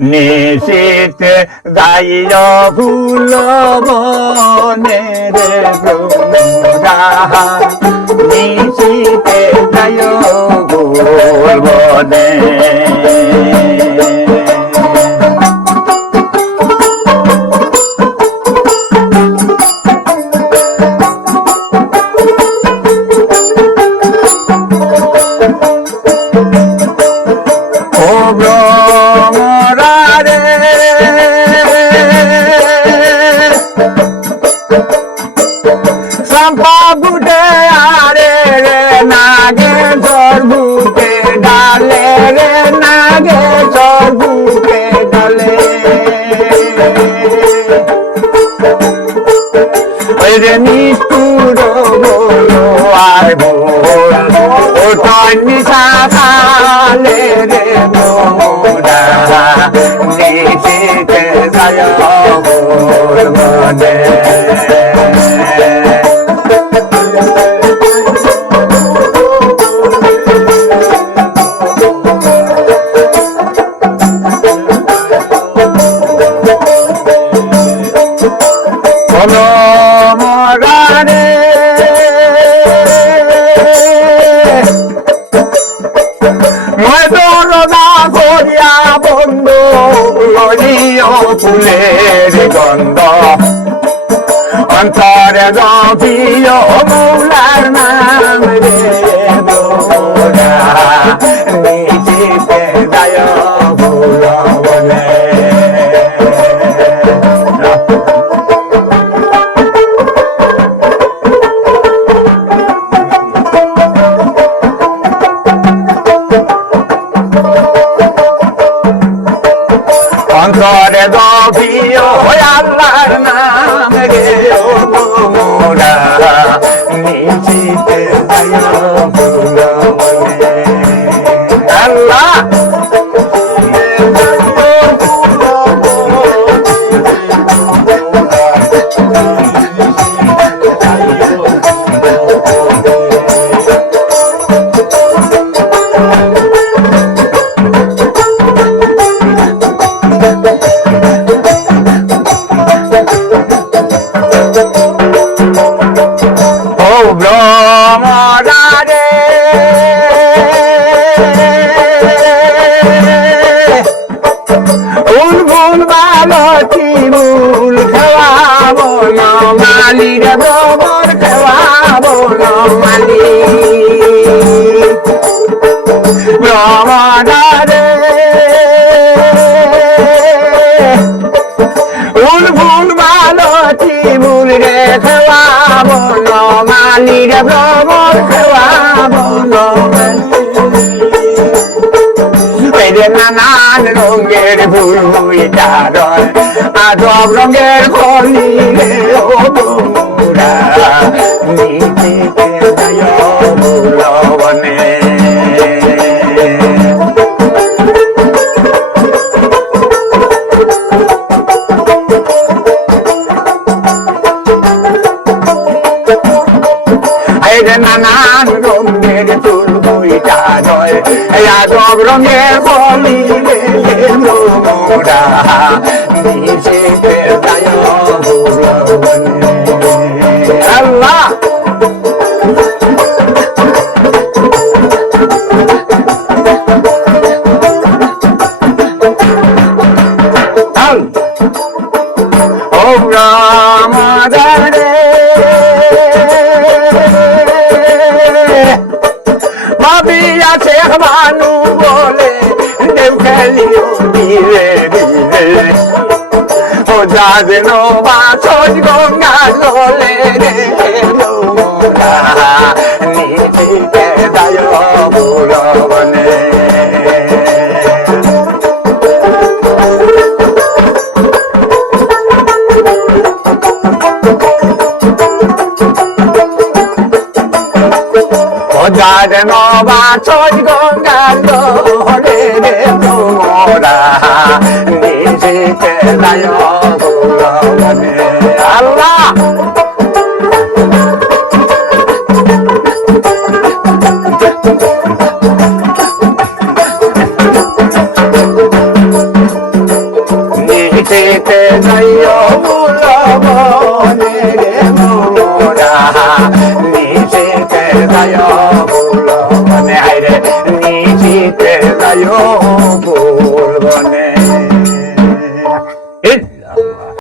নিশীতে যাইও ফুল বনে রে ভ্রমরা নিশীতে যাইও ফুল বনে বুটে আরে রে নাগে সরবুকে ডালে রে নাগে সরবুকে ডালে ওই রে নিষ্ঠুর বলো আর বল ও তন্নি সাকালে রে মোরা নিশীতে যায় বল মনে মরারে ময়দরদা করিয়া বন্ধ লইও ফুলের গন্ধ অন্তরে গভীর মৌলার নাম রে মোরা নিশীতে যায় ফুল বনে অন্তরে গভীর আল্লাহর নাম রে মোরা নিশীতে যায় ফুল বনে আল্লাহ ব্রহ্মরারে উলবুল বালতি মূল খাওয়াবো না মালি রে ভ্রমর খাওয়াবো না মালি ব্রহ্মরারে উলবুল বালতি মূল রে খাওয়াবো না মালি রে ভ্রমর খাওয়াবো না নানান রঙের ফুল বুইটার আজব রঙের কলি রে ও মোরা নিশীতে যায় ফুল বনে নানান রঙের ফুল বুইটার আজব রঙের কলি রে মোরা নিশীতে যায় ফুল বনে আল্লাহ ও রামাদারে ভাবিয়া শেখ বানু বলে দেব খেলিও ধীরে ধীরে ও যাবে বাসজ গঙ্গা জলে রে মোরা নিশীতে যায় ফুল বনে যার বাসজ গঙ্গা জলে রে মোরা নিশীতে যায় ফুল বনে আল্লাহ নিশিতে যাইও বুলবনে রে মোরা নিশিতে যাইও বুলবনে আইরে নিশিতে যাইও বুলবনে